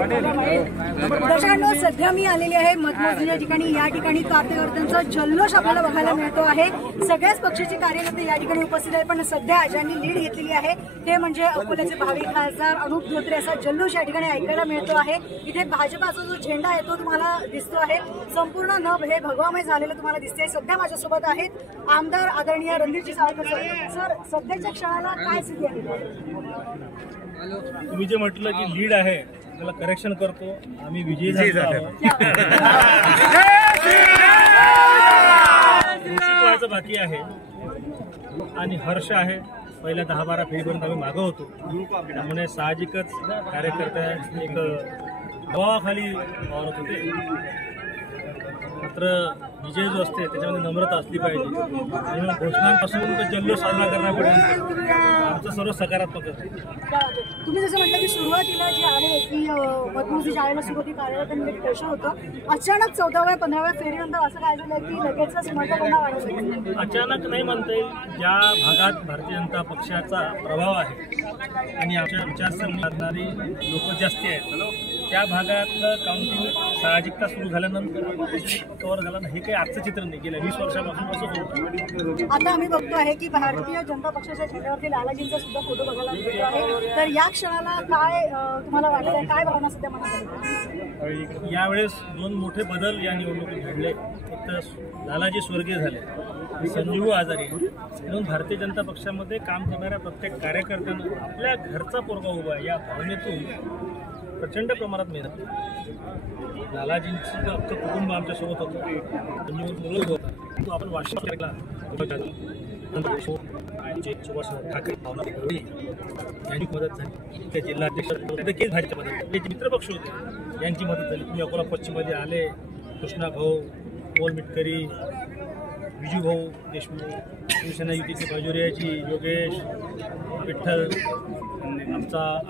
दर्शकांनो, सध्या मी आलेली आहे मतमोजणी या ठिकाणी. या ठिकाणी कार्यकर्त्यांचा जल्लोष आपल्याला बघायला मिळतो आहे. सगळ्याच पक्षाचे कार्यकर्ते या ठिकाणी उपस्थित आहेत. पण सध्या ज्यांनी लीड घेतलेली आहे ते म्हणजे अकोल्याचे भावी खासदार अनुप धोत्रे. असा जल्लोष या ठिकाणी ऐकायला मिळतो आहे. इथे भाजपाचा जो झेंडा आहे तो तुम्हाला दिसतो आहे. संपूर्ण नभ हे भगवामय झालेलं तुम्हाला दिसते. सध्या माझ्यासोबत आहेत आमदार आदरणीय रणधीरजी सावरकर सर. सध्याच्या क्षणाला काय स्थिती आहे? तुम्ही जे म्हटलं की लीड आहे त्याला करेक्शन करतो. आम्ही विजयी झालो. घोषित व्हायचं बाकी आहे आणि हर्ष आहे. पहिल्या 10-12 फेरीपर्यंत आम्ही मागं होतो. त्यामुळे साहजिकच कार्यकर्ते एक दबावाखाली वावरत होते. मात्र विजय जो असते त्याच्यामध्ये नम्रता असली पाहिजे आणि घोषणांपासून तो जल्लोष साजरा करण्यापर्यंत आमचं सर्व सकारात्मक आहे. तुम्ही जसं म्हटलं की सुरुवातीला जे आहे की मतमोजणी जायला सुरुवाती कार्यकर्त्यांनी प्रेशर होतं. अचानक 14व्या 15व्या फेरीनंतर असं काय झालं की लगेचच समर्थकांना वाढवलं? अचानक नाही म्हणता येईल. ज्या भागात भारतीय जनता पक्षाचा प्रभाव आहे आणि आमच्या विचारसरणी असणारी लोक जास्ती आहेत त्या भागातलं काउंटिंग साहजिकता सुरू झाल्यानंतर कव्हर झाला. हे काही आजचं चित्र नाही. गेल्या 20 वर्षापासून असं होतं. आता आम्ही बघतो आहे की भारतीय जनता पक्षाच्या झेंड्यावरती लालाजींचा सुद्धा फोटो बघायला मिळतो आहे. तर या क्षणाला काय तुम्हाला वाटतं, काय भावना सध्या मनात? यावेळेस 2 मोठे बदल या निवडणुकीत घडले. एक तर लालाजी स्वर्गीय झाले, संजीव आजारी. म्हणून भारतीय जनता पक्षामध्ये काम करणाऱ्या प्रत्येक कार्यकर्त्यांना आपल्या घरचा पोरगा उभा आहे या भावनेतून प्रचंड प्रमाणात मेहनत. लालाजींचं अख्खं कुटुंब आमच्यासोबत होतं. मुलं होता तो आपण वाशिम सुभाष ठाकरे यांची मदत झाली. त्या जिल्हाध्यक्ष केस भाजपच्या मदत, जे मित्रपक्ष होते यांची मदत झाली. तुम्ही अकोला पश्चिममध्ये आले, कृष्णा भाऊ, मोल मिटकरी, विजू भाऊ देशमुख, शिवसेना युतीचे बाजोरियाजी, योगेश, विठ्ठल, आमचा